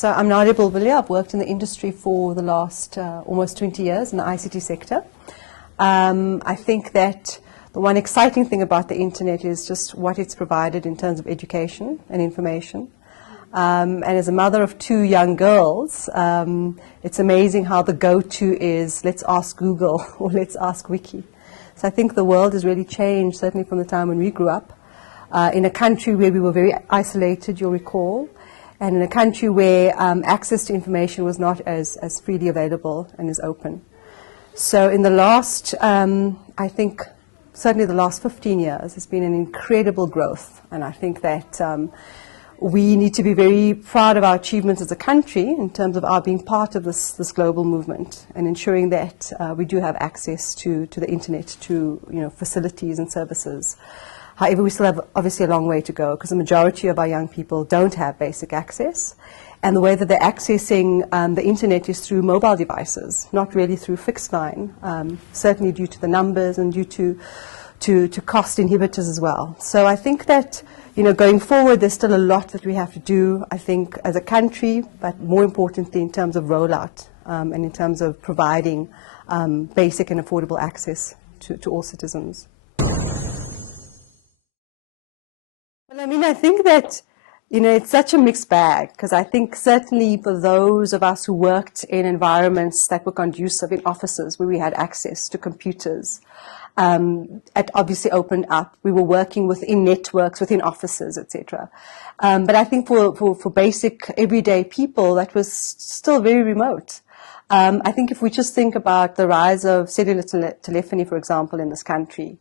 So I'm NADIA Bulbulia. I've worked in the industry for the last almost 20 years in the ICT sector. I think that the one exciting thing about the internet is just what it's provided in terms of education and information. And as a mother of two young girls, it's amazing how the go-to is let's ask Google or let's ask Wiki. So I think the world has really changed, certainly from the time when we grew up, in a country where we were very isolated, you'll recall, and in a country where access to information was not as freely available and as open. So in the last, I think, certainly the last 15 years, there's been an incredible growth, and I think that we need to be very proud of our achievements as a country in terms of our being part of this global movement and ensuring that we do have access to the internet, to facilities and services. However, we still have obviously a long way to go because the majority of our young people don't have basic access. And the way that they're accessing the internet is through mobile devices, not really through fixed line, certainly due to the numbers and due to cost inhibitors as well. So I think that going forward, there's still a lot that we have to do, I think, as a country, but more importantly in terms of rollout and in terms of providing basic and affordable access to all citizens. Well, I mean, I think that, it's such a mixed bag, because I think certainly for those of us who worked in environments that were conducive in offices where we had access to computers, it obviously opened up. We were working within networks, within offices, etc. But I think for basic everyday people, that was still very remote. I think if we just think about the rise of cellular telephony, for example, in this country,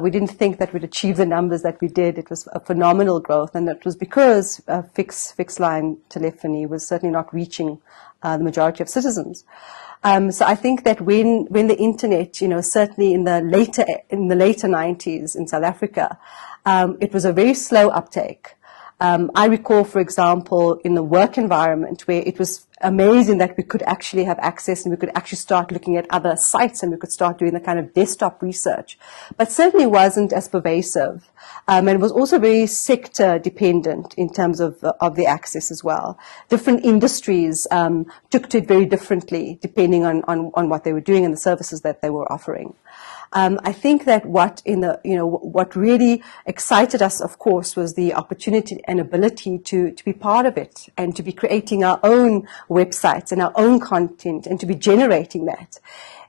we didn't think that we'd achieve the numbers that we did. It was a phenomenal growth, and that was because fixed line telephony was certainly not reaching the majority of citizens. So I think that when the internet, certainly in the later 90s in South Africa, it was a very slow uptake. I recall, for example, in the work environment where it was amazing that we could actually have access and we could actually start looking at other sites and we could start doing the kind of desktop research, but certainly wasn't as pervasive. And it was also very sector dependent in terms of the access as well. Different industries took to it very differently depending on what they were doing and the services that they were offering. I think that what really excited us, of course, was the opportunity and ability to be part of it and to be creating our own websites and our own content and to be generating that.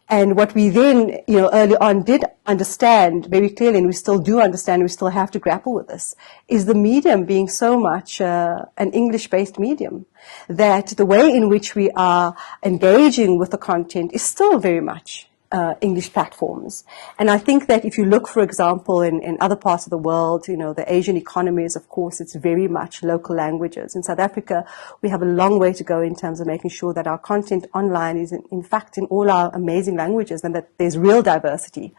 And what we then, early on did understand very clearly, and we still do understand, we still have to grapple with this, is the medium being so much an English-based medium, that the way in which we are engaging with the content is still very much English platforms. And I think that if you look, for example, in other parts of the world, the Asian economies, of course, it's very much local languages. In South Africa, we have a long way to go in terms of making sure that our content online is, in fact, in all our amazing languages and that there's real diversity.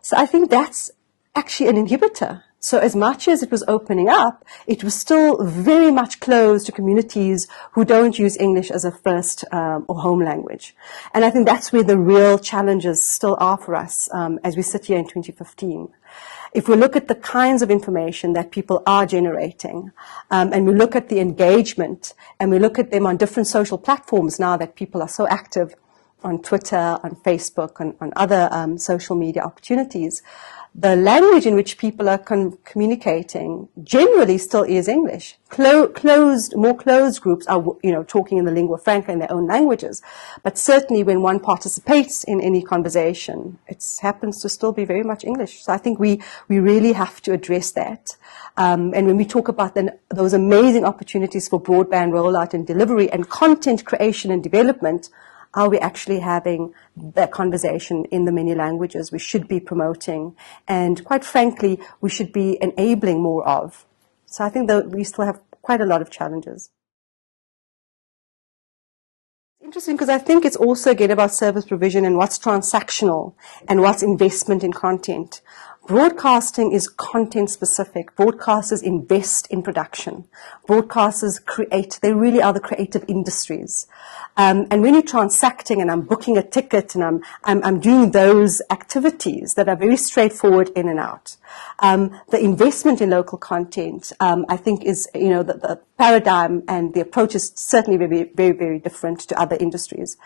So I think that's actually an inhibitor. So as much as it was opening up, it was still very much closed to communities who don't use English as a first or home language. And I think that's where the real challenges still are for us as we sit here in 2015. If we look at the kinds of information that people are generating, and we look at the engagement, and we look at them on different social platforms now that people are so active on Twitter, on Facebook, on other social media opportunities, the language in which people are communicating generally still is English. More closed groups are, talking in the lingua franca in their own languages. But certainly when one participates in any conversation, it happens to still be very much English. So I think we really have to address that. And when we talk about those amazing opportunities for broadband rollout and delivery and content creation and development, are we actually having that conversation in the many languages we should be promoting and, quite frankly, we should be enabling more of? So I think that we still have quite a lot of challenges. Interesting, because I think it's also, again, about service provision and what's transactional and what's investment in content. Broadcasting is content specific. Broadcasters invest in production. Broadcasters create. They really are the creative industries. And when you're transacting and I'm booking a ticket and I'm doing those activities that are very straightforward in and out, the investment in local content, I think is, the paradigm and the approach is certainly very, very, very different to other industries.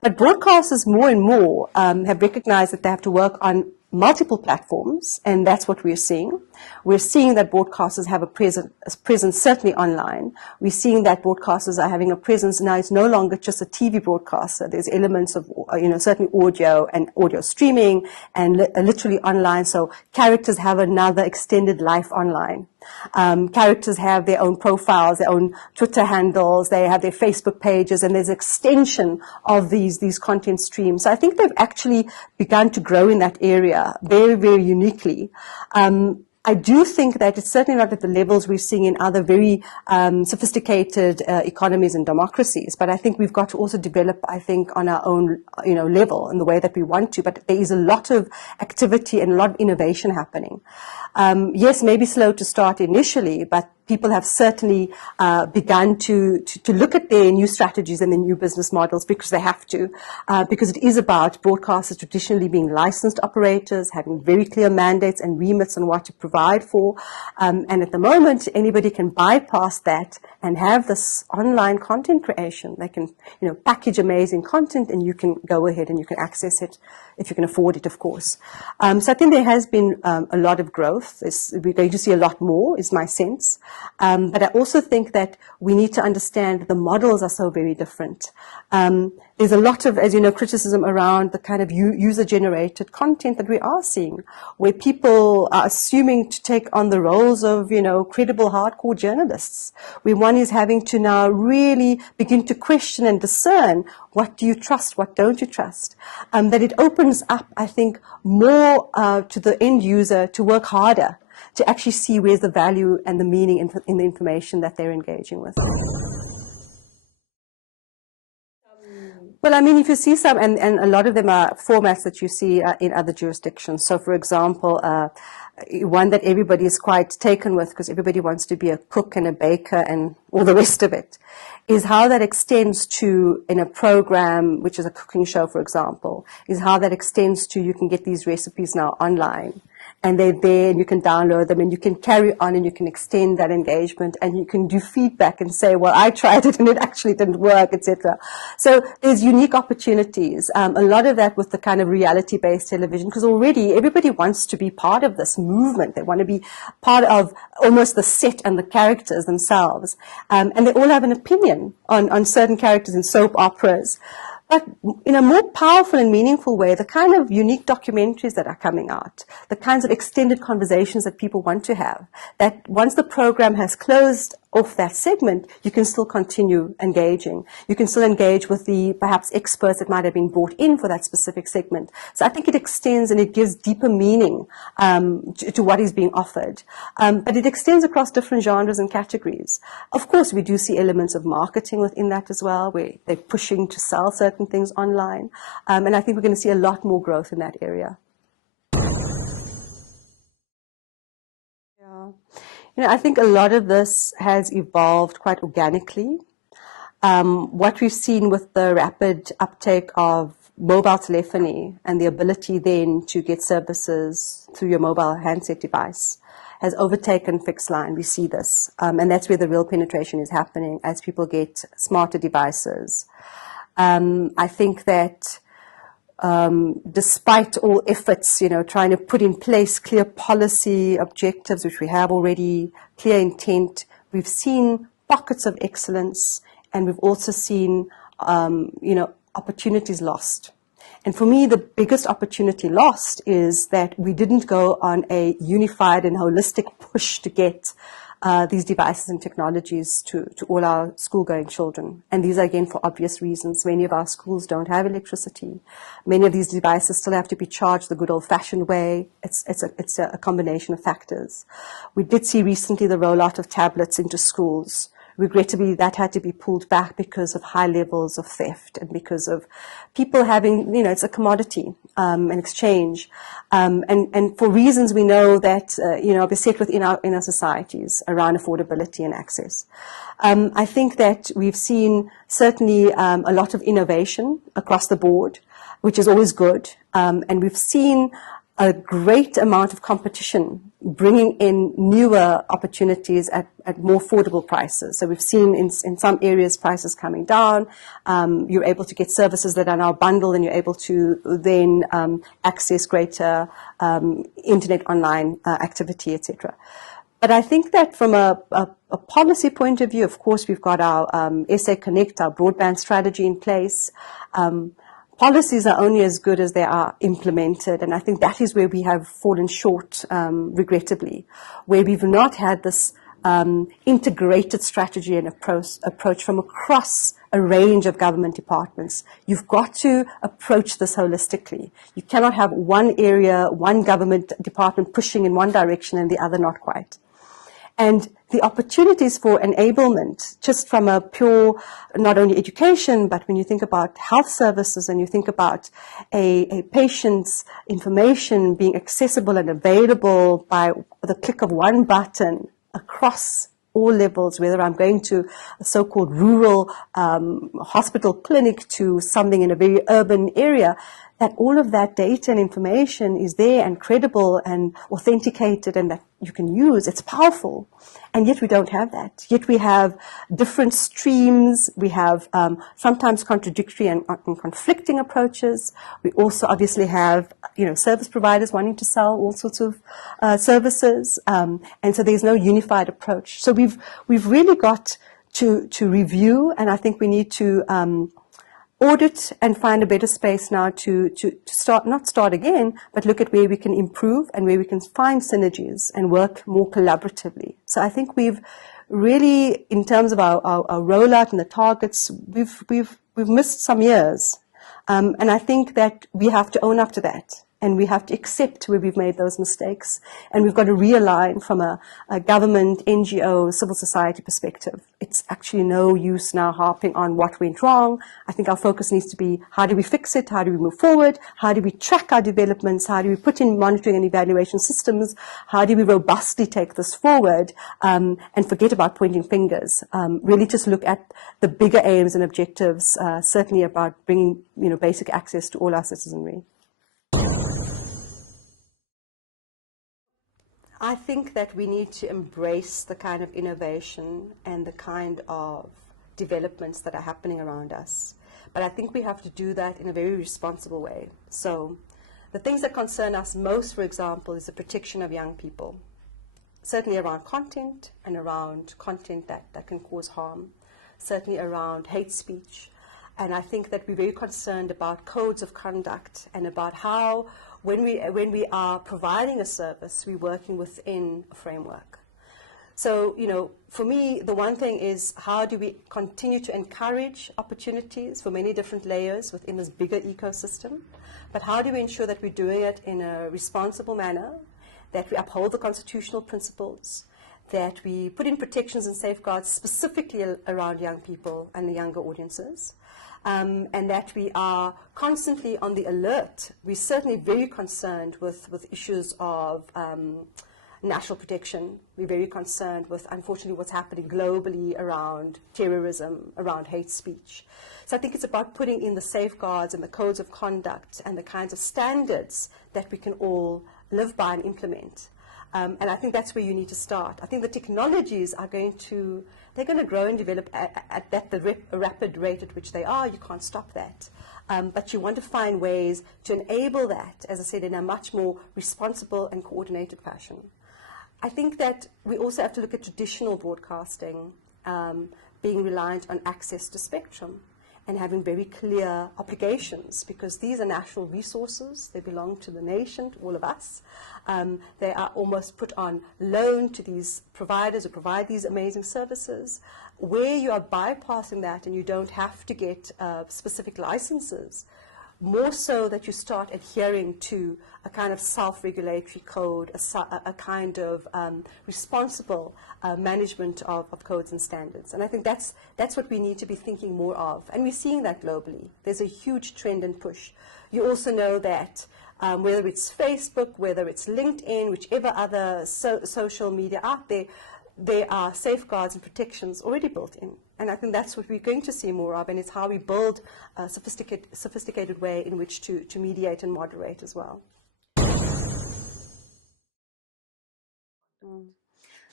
But broadcasters more and more have recognized that they have to work on multiple platforms, and that's what we're seeing. We're seeing that broadcasters have a presence certainly online. We're seeing that broadcasters are having a presence now. It's no longer just a TV broadcaster. There's elements of, certainly audio and audio streaming and literally online. So characters have another extended life online. Characters have their own profiles, their own Twitter handles, they have their Facebook pages, and there's extension of these content streams. So I think they've actually begun to grow in that area very, very uniquely. I do think that it's certainly not at the levels we're seeing in other very sophisticated economies and democracies, but I think we've got to also develop, I think, on our own, level in the way that we want to, but there is a lot of activity and a lot of innovation happening. Yes, maybe slow to start initially, but people have certainly begun to look at their new strategies and their new business models because they have to, because it is about broadcasters traditionally being licensed operators, having very clear mandates and remits on what to provide for. And at the moment, anybody can bypass that and have this online content creation. They can, package amazing content and you can go ahead and you can access it if you can afford it, of course. So I think there has been a lot of growth. We're going to see a lot more, is my sense. But I also think that we need to understand the models are so very different. There's a lot of, as you know, criticism around the kind of user-generated content that we are seeing, where people are assuming to take on the roles of, credible hardcore journalists, where one is having to now really begin to question and discern what do you trust, what don't you trust. That it opens up, I think, more to the end user to work harder, to actually see where's the value and the meaning in the information that they're engaging with. Well, I mean, if you see some, and a lot of them are formats that you see in other jurisdictions. So, for example, one that everybody is quite taken with, because everybody wants to be a cook and a baker and all the rest of it, is how that extends to, in a program, which is a cooking show, for example, is how that extends to, you can get these recipes now online. And they're there and you can download them and you can carry on and you can extend that engagement and you can do feedback and say, well, I tried it and it actually didn't work, etc. So there's unique opportunities. A lot of that with the kind of reality-based television, because already everybody wants to be part of this movement. They want to be part of almost the set and the characters themselves. And they all have an opinion on certain characters in soap operas. But in a more powerful and meaningful way, the kind of unique documentaries that are coming out, the kinds of extended conversations that people want to have, that once the program has closed off that segment, you can still continue engaging. You can still engage with the perhaps experts that might have been brought in for that specific segment. So I think it extends and it gives deeper meaning to what is being offered. But it extends across different genres and categories. Of course, we do see elements of marketing within that as well, where they're pushing to sell certain things online. And I think we're going to see a lot more growth in that area. I think a lot of this has evolved quite organically. What we've seen with the rapid uptake of mobile telephony and the ability then to get services through your mobile handset device has overtaken fixed line. We see this. And that's where the real penetration is happening as people get smarter devices. I think that despite all efforts, trying to put in place clear policy objectives, which we have already, clear intent, we've seen pockets of excellence, and we've also seen, opportunities lost. And for me, the biggest opportunity lost is that we didn't go on a unified and holistic push to get these devices and technologies to all our school-going children. And these are, again, for obvious reasons. Many of our schools don't have electricity. Many of these devices still have to be charged the good old-fashioned way. It's a combination of factors. We did see recently the rollout of tablets into schools, regrettably, that had to be pulled back because of high levels of theft and because of people having, it's a commodity, an exchange. And for reasons we know that, are beset within our societies around affordability and access. I think that we've seen certainly a lot of innovation across the board, which is always good. And we've seen a great amount of competition bringing in newer opportunities at more affordable prices. So we've seen in some areas prices coming down. You're able to get services that are now bundled, and you're able to then access greater internet online activity, etc. But I think that from a policy point of view, of course, we've got our SA Connect, our broadband strategy in place. Policies are only as good as they are implemented, and I think that is where we have fallen short, regrettably, where we've not had this integrated strategy and approach from across a range of government departments. You've got to approach this holistically. You cannot have one area, one government department pushing in one direction and the other not quite. And the opportunities for enablement, just from a pure, not only education, but when you think about health services and you think about a patient's information being accessible and available by the click of one button across all levels, whether I'm going to a so-called rural hospital clinic to something in a very urban area, that all of that data and information is there and credible and authenticated and that you can use. It's powerful. And yet we don't have that. Yet we have different streams. We have sometimes contradictory and conflicting approaches. We also obviously have, service providers wanting to sell all sorts of services. And so there's no unified approach. So we've really got to review, and I think we need to audit and find a better space now to not start again, but look at where we can improve and where we can find synergies and work more collaboratively. So I think we've really, in terms of our rollout and the targets, we've missed some years. And I think that we have to own up to that. And we have to accept where we've made those mistakes. And we've got to realign from a government, NGO, civil society perspective. It's actually no use now harping on what went wrong. I think our focus needs to be, how do we fix it? How do we move forward? How do we track our developments? How do we put in monitoring and evaluation systems? How do we robustly take this forward and forget about pointing fingers? Really just look at the bigger aims and objectives, certainly about bringing basic access to all our citizenry. I think that we need to embrace the kind of innovation and the kind of developments that are happening around us. But I think we have to do that in a very responsible way. So the things that concern us most, for example, is the protection of young people. Certainly around content and around content that can cause harm. Certainly around hate speech. And I think that we're very concerned about codes of conduct and about how, when we are providing a service, we're working within a framework. So, for me, the one thing is, how do we continue to encourage opportunities for many different layers within this bigger ecosystem? But how do we ensure that we're doing it in a responsible manner, that we uphold the constitutional principles, that we put in protections and safeguards specifically around young people and the younger audiences? And that we are constantly on the alert. We're certainly very concerned with issues of national protection. We're very concerned with, unfortunately, what's happening globally around terrorism, around hate speech. So I think it's about putting in the safeguards and the codes of conduct and the kinds of standards that we can all live by and implement. And I think that's where you need to start. I think the technologies are going to grow and develop at the rapid rate at which they are. You can't stop that. But you want to find ways to enable that, as I said, in a much more responsible and coordinated fashion. I think that we also have to look at traditional broadcasting being reliant on access to spectrum and having very clear obligations, because these are national resources. They belong to the nation, to all of us. They are almost put on loan to these providers who provide these amazing services. Where you are bypassing that and you don't have to get specific licenses, more so that you start adhering to a kind of self-regulatory code, a kind of responsible management of codes and standards. And I think that's what we need to be thinking more of. And we're seeing that globally. There's a huge trend and push. You also know that whether it's Facebook, whether it's LinkedIn, whichever other social media out there, there are safeguards and protections already built in. And I think that's what we're going to see more of, and it's how we build a sophisticated way in which to mediate and moderate as well.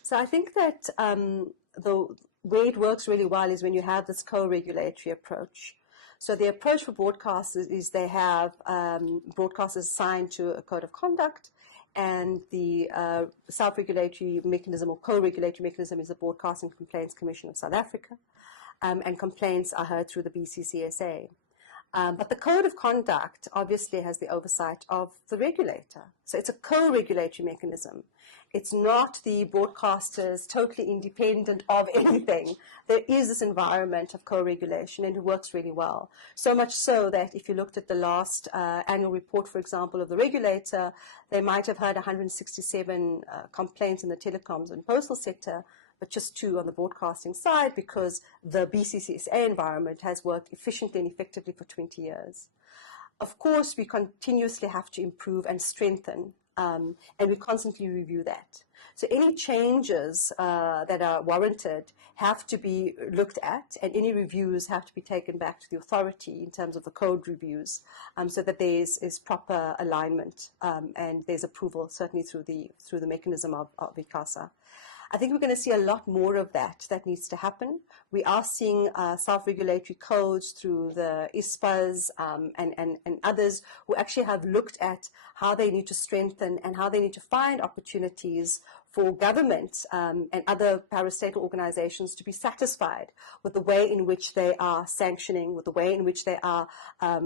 So I think that the way it works really well is when you have this co-regulatory approach. So the approach for broadcasters is they have broadcasters signed to a code of conduct, and the self-regulatory mechanism or co-regulatory mechanism is the Broadcasting Complaints Commission of South Africa, and complaints are heard through the BCCSA. But the code of conduct obviously has the oversight of the regulator. So it's a co-regulatory mechanism. It's not the broadcasters totally independent of anything. There is this environment of co-regulation, and it works really well. So much so that if you looked at the last annual report, for example, of the regulator, they might have heard 167 complaints in the telecoms and postal sector, but just 2 on the broadcasting side, because the BCCSA environment has worked efficiently and effectively for 20 years. Of course, we continuously have to improve and strengthen, and we constantly review that. So any changes that are warranted have to be looked at, and any reviews have to be taken back to the authority in terms of the code reviews, so that there is proper alignment, and there's approval, certainly through the mechanism of ICASA. I think we're going to see a lot more of that needs to happen. We are seeing self-regulatory codes through the ISPAs and others who actually have looked at how they need to strengthen and how they need to find opportunities for government and other parastatal organizations to be satisfied with the way in which they are sanctioning, with the way in which they are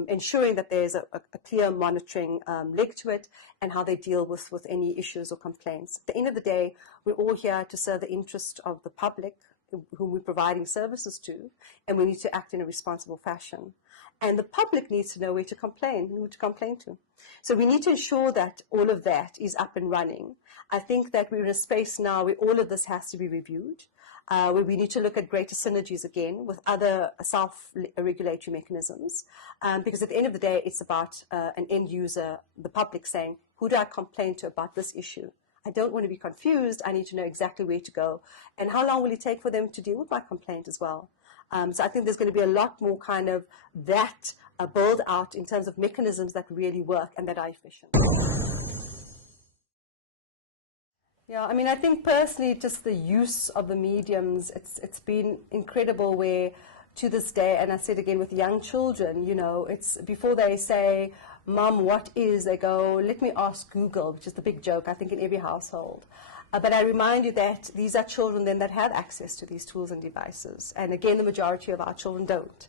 ensuring that there's a clear monitoring leg to it, and how they deal with any issues or complaints. At the end of the day, we're all here to serve the interest of the public whom we're providing services to, and we need to act in a responsible fashion. And the public needs to know where to complain and who to complain to. So we need to ensure that all of that is up and running. I think that we're in a space now where all of this has to be reviewed, where we need to look at greater synergies again with other self-regulatory mechanisms, because at the end of the day, it's about an end user, the public, saying, who do I complain to about this issue? I don't want to be confused. I need to know exactly where to go. And how long will it take for them to deal with my complaint as well? So I think there's going to be a lot more kind of that build out in terms of mechanisms that really work and that are efficient. Yeah, I mean, I think personally, just the use of the mediums, it's been incredible where to this day, and I said again with young children, you know, it's before they say, Mom, what is? They go, let me ask Google, which is the big joke, I think, in every household. But I remind you that these are children then that have access to these tools and devices. And again, the majority of our children don't.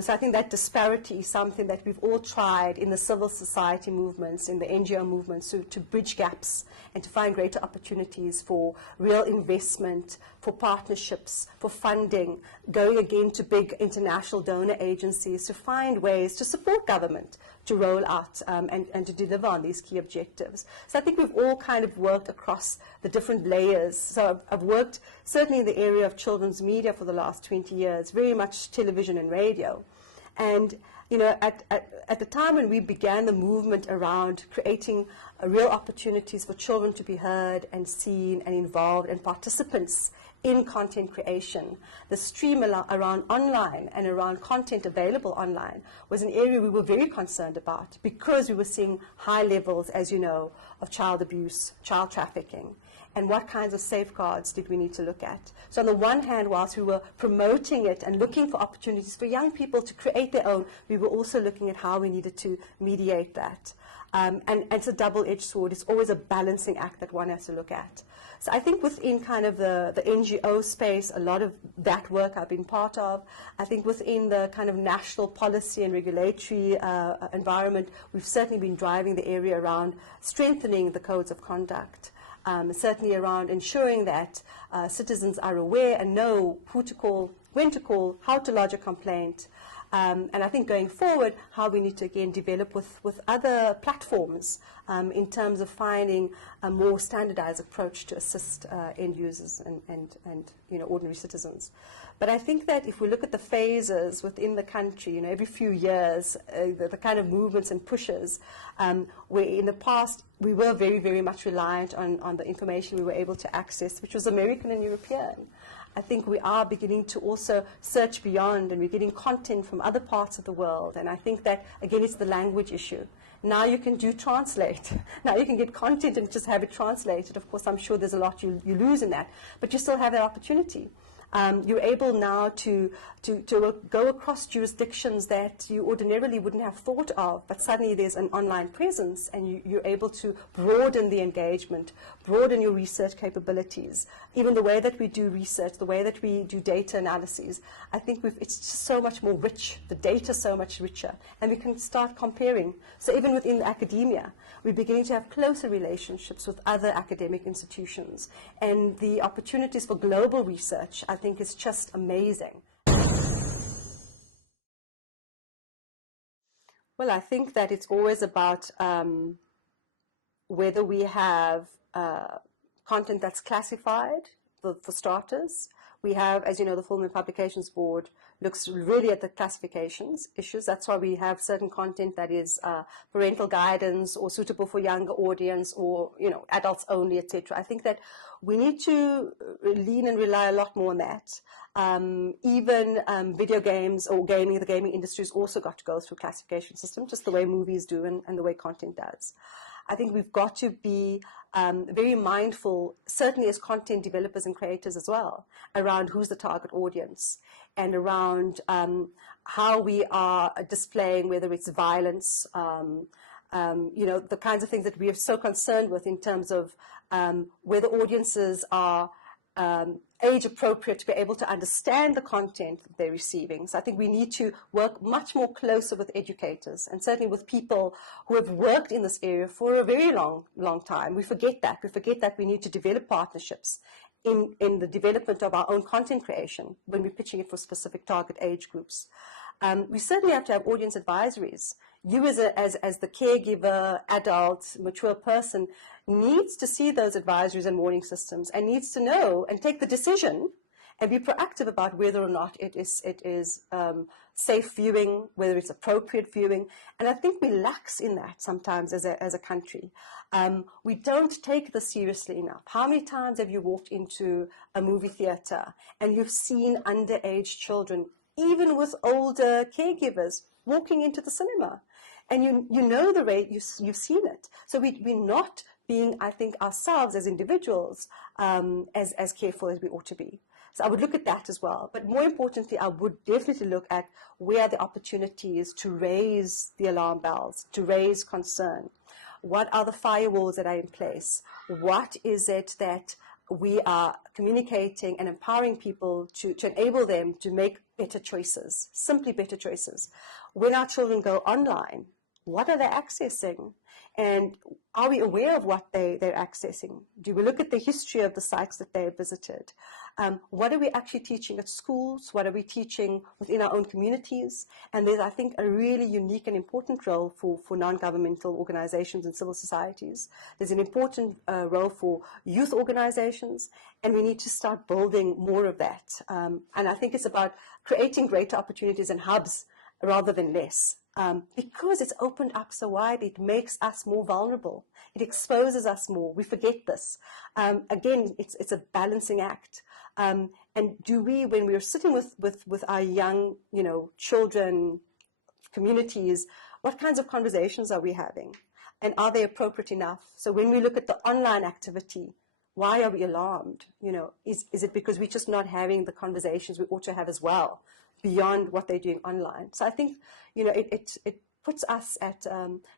So I think that disparity is something that we've all tried in the civil society movements, in the NGO movements, to bridge gaps and to find greater opportunities for real investment, for partnerships, for funding, going again to big international donor agencies to find ways to support government to roll out and to deliver on these key objectives. So I think we've all kind of worked across the different layers. So I've worked certainly in the area of children's media for the last 20 years, very much television and radio. And you know, at the time when we began the movement around creating real opportunities for children to be heard and seen and involved and participants in content creation, the stream around online and around content available online was an area we were very concerned about, because we were seeing high levels, as you know, of child abuse, child trafficking. And what kinds of safeguards did we need to look at? So on the one hand, whilst we were promoting it and looking for opportunities for young people to create their own, we were also looking at how we needed to mediate that. And it's a double-edged sword. It's always a balancing act that one has to look at. So I think within kind of the NGO space, a lot of that work I've been part of. I think within the kind of national policy and regulatory environment, we've certainly been driving the area around strengthening the codes of conduct. Certainly around ensuring that citizens are aware and know who to call, when to call, how to lodge a complaint, And I think going forward, how we need to again develop with other platforms in terms of finding a more standardized approach to assist end users and ordinary citizens. But I think that if we look at the phases within the country, every few years, the kind of movements and pushes, where in the past we were very, very much reliant on the information we were able to access, which was American and European. I think we are beginning to also search beyond, and we're getting content from other parts of the world. And I think that, again, it's the language issue. Now you can do translate. Now you can get content and just have it translated. Of course, I'm sure there's a lot you lose in that, but you still have that opportunity. You're able now to go across jurisdictions that you ordinarily wouldn't have thought of, but suddenly there's an online presence, and you're able to broaden the engagement, broaden your research capabilities. Even the way that we do research, the way that we do data analyses, I think it's just so much more rich. The data is so much richer, and we can start comparing. So even within academia, we're beginning to have closer relationships with other academic institutions, and the opportunities for global research, I think, is just amazing. Well, I think that it's always about whether we have content that's classified, for starters. We have, as you know, the Film and Publications Board looks really at the classifications issues. That's why we have certain content that is parental guidance or suitable for younger audience, or adults only, etc. I think that we need to lean and rely a lot more on that. Even video games or gaming, the gaming industry has also got to go through classification system, just the way movies do and the way content does. I think we've got to be very mindful, certainly as content developers and creators as well, around who's the target audience, and around how we are displaying, whether it's violence, the kinds of things that we are so concerned with in terms of whether audiences are age appropriate to be able to understand the content that they're receiving. So I think we need to work much more closer with educators, and certainly with people who have worked in this area for a very long time. We forget that. We forget that we need to develop partnerships in the development of our own content creation when we're pitching it for specific target age groups. We certainly have to have audience advisories. You as the caregiver, adult, mature person needs to see those advisories and warning systems, and needs to know and take the decision and be proactive about whether or not it is safe viewing, whether it's appropriate viewing. And I think we lax in that sometimes as a country. We don't take this seriously enough. How many times have you walked into a movie theater and you've seen underage children, even with older caregivers, walking into the cinema? And you know the rate, you've seen it. So we're not being, I think, ourselves as individuals as careful as we ought to be. So I would look at that as well. But more importantly, I would definitely look at where are the opportunities to raise the alarm bells, to raise concern. What are the firewalls that are in place? What is it that we are communicating and empowering people to enable them to make better choices, simply better choices? When our children go online, what are they accessing? And are we aware of what they're accessing? Do we look at the history of the sites that they have visited? What are we actually teaching at schools? What are we teaching within our own communities? And there's, I think, a really unique and important role for non-governmental organizations and civil societies. There's an important role for youth organizations, and we need to start building more of that. And I think it's about creating greater opportunities and hubs rather than less. Because it's opened up so wide, it makes us more vulnerable. It exposes us more. We forget this. Again, it's a balancing act. And do we, when we're sitting with our young, children, communities, what kinds of conversations are we having? And are they appropriate enough? So when we look at the online activity, why are we alarmed? Is it because we're just not having the conversations we ought to have as well, beyond what they're doing online? So I think, it puts us at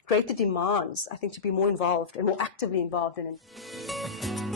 greater demands, I think, to be more involved and more actively involved in it.